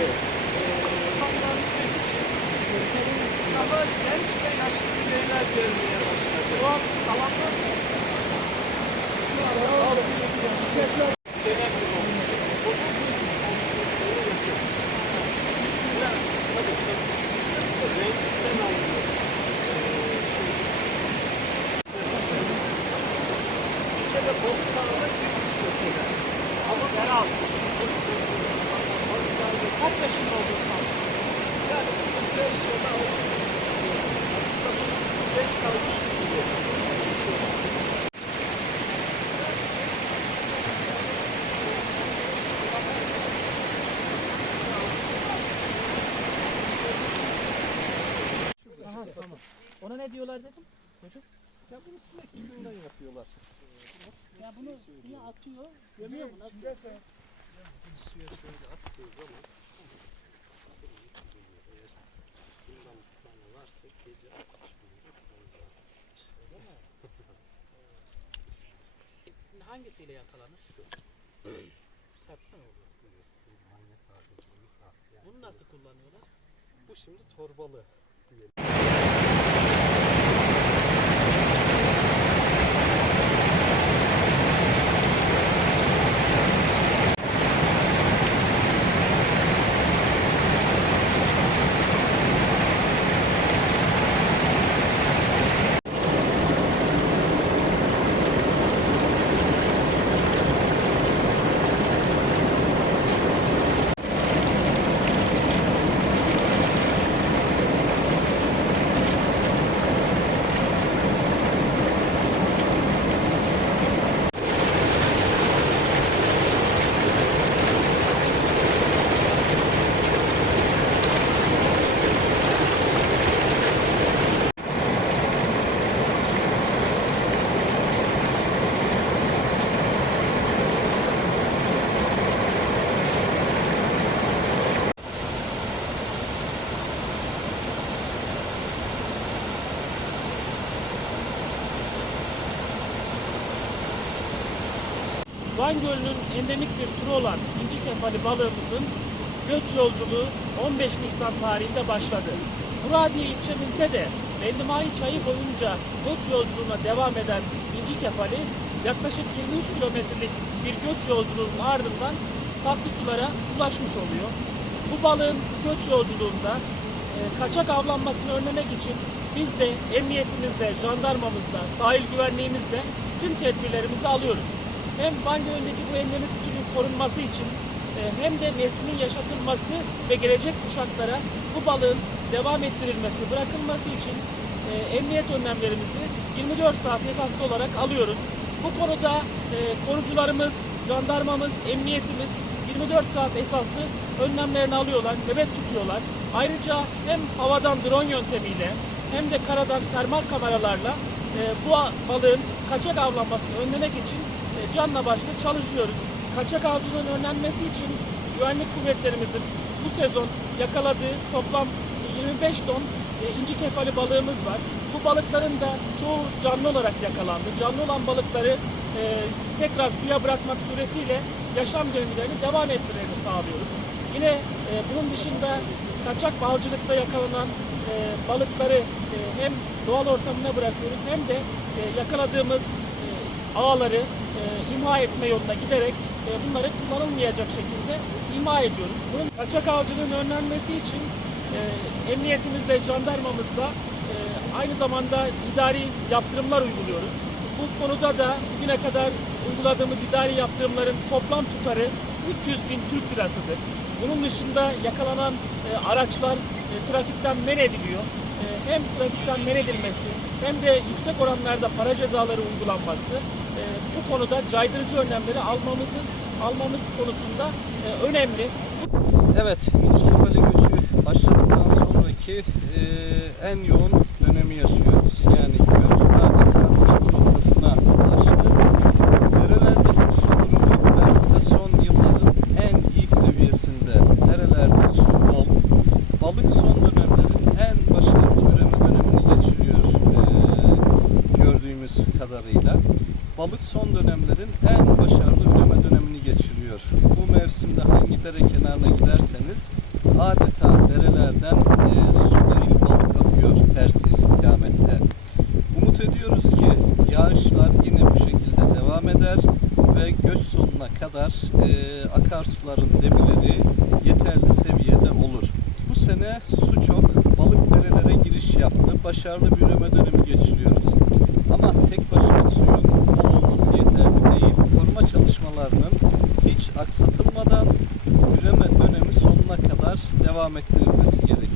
e, için daha genç ve yaşlı bireyler gelmeye başladı. Tamamlar mı? Şu anda altı çiçekler dönem Tabii tabii. Renginden alıyor. Bir kere boklarına çıkmış mesela. Ama ben aldım. Kaç yaşında oldun sen? Yani 5 yılda oldu. Aslında 5 kalmış gibi. Aha tamam. Ona ne diyorlar dedim? Çocuk. Ya bunu sinek tüyünden yapıyorlar. Ya bunu niye atıyor? Gömüyor mu? Nasıl? Suya şöyle attığı zaman bundan bir tane varsa gece 60 bin lira paranız var. Hangisiyle yakalanır? Bunu nasıl kullanıyorlar? Bu şimdi torbalı diyelim. Van Gölü'nün endemik bir türü olan inci kefali balığımızın göç yolculuğu 15 Nisan tarihinde başladı. Muradiye ilçemizde de Bendimai çayı boyunca göç yolculuğuna devam eden inci kefali yaklaşık 23 kilometrelik bir göç yolculuğunun ardından tatlı sulara ulaşmış oluyor. Bu balığın göç yolculuğunda e, kaçak avlanmasını önlemek için biz de emniyetimizle, jandarmamızla, sahil güvenliğimizle tüm tedbirlerimizi alıyoruz. Hem Van Gölü'ndeki bu endemik türün korunması için e, hem de neslinin yaşatılması ve gelecek kuşaklara bu balığın devam ettirilmesi, bırakılması için e, emniyet önlemlerimizi 24 saat esaslı olarak alıyoruz. Bu konuda e, korucularımız, jandarmamız, emniyetimiz 24 saat esaslı önlemlerini alıyorlar, nöbet tutuyorlar. Ayrıca hem havadan drone yöntemiyle hem de karadan termal kameralarla bu balığın kaçak avlanmasını önlemek için canla başla çalışıyoruz. Kaçak avcılığın önlenmesi için güvenlik kuvvetlerimizin bu sezon yakaladığı toplam 25 ton e, inci kefali balığımız var. Bu balıkların da çoğu canlı olarak yakalandı. Canlı olan balıkları e, tekrar suya bırakmak suretiyle yaşam döngülerini devam etmelerini sağlıyoruz. Yine e, bunun dışında kaçak avcılıkta yakalanan e, balıkları e, hem doğal ortamına bırakıyoruz hem de e, yakaladığımız e, ağları imha etme yoluna giderek e, bunları kullanılmayacak şekilde imha ediyoruz. Bunun kaçak avcılığın önlenmesi için e, emniyetimizle, jandarmamızla e, aynı zamanda idari yaptırımlar uyguluyoruz. Bu konuda da bugüne kadar uyguladığımız idari yaptırımların toplam tutarı 300 bin Türk lirasıdır. Bunun dışında yakalanan e, araçlar e, trafikten men ediliyor. E, hem trafikten men edilmesi hem de yüksek oranlarda para cezaları uygulanması e, bu konuda caydırıcı önlemleri almamızın almamız konusunda e, önemli. Evet, Kefali göçü başladıktan sonraki e, en yoğun dönemi yaşıyoruz. Yani göç adeta noktasına ulaştı. Nerelerde su durumu belki de son yılların en iyi seviyesinde. Nerelerde su bol. Balık son dönemlerin en başarılı üreme dönemini geçiriyor e, gördüğümüz kadarıyla. Balık son dönemlerin en başarılı üreme dönemini geçiriyor. Bu mevsimde hangi dere kenarına giderseniz adeta derelerden e, su değil balık akıyor tersi istikamette. Umut ediyoruz ki yağışlar yine bu şekilde devam eder ve göç sonuna kadar e, akarsuların debileri yeterli seviyede olur. Bu sene su çok, balık derelere giriş yaptı. Başarılı bir üreme dönemi geçiriyoruz. Ama tek başına suyun çalışmalarının hiç aksatılmadan üreme dönemi sonuna kadar devam ettirilmesi gerekiyor.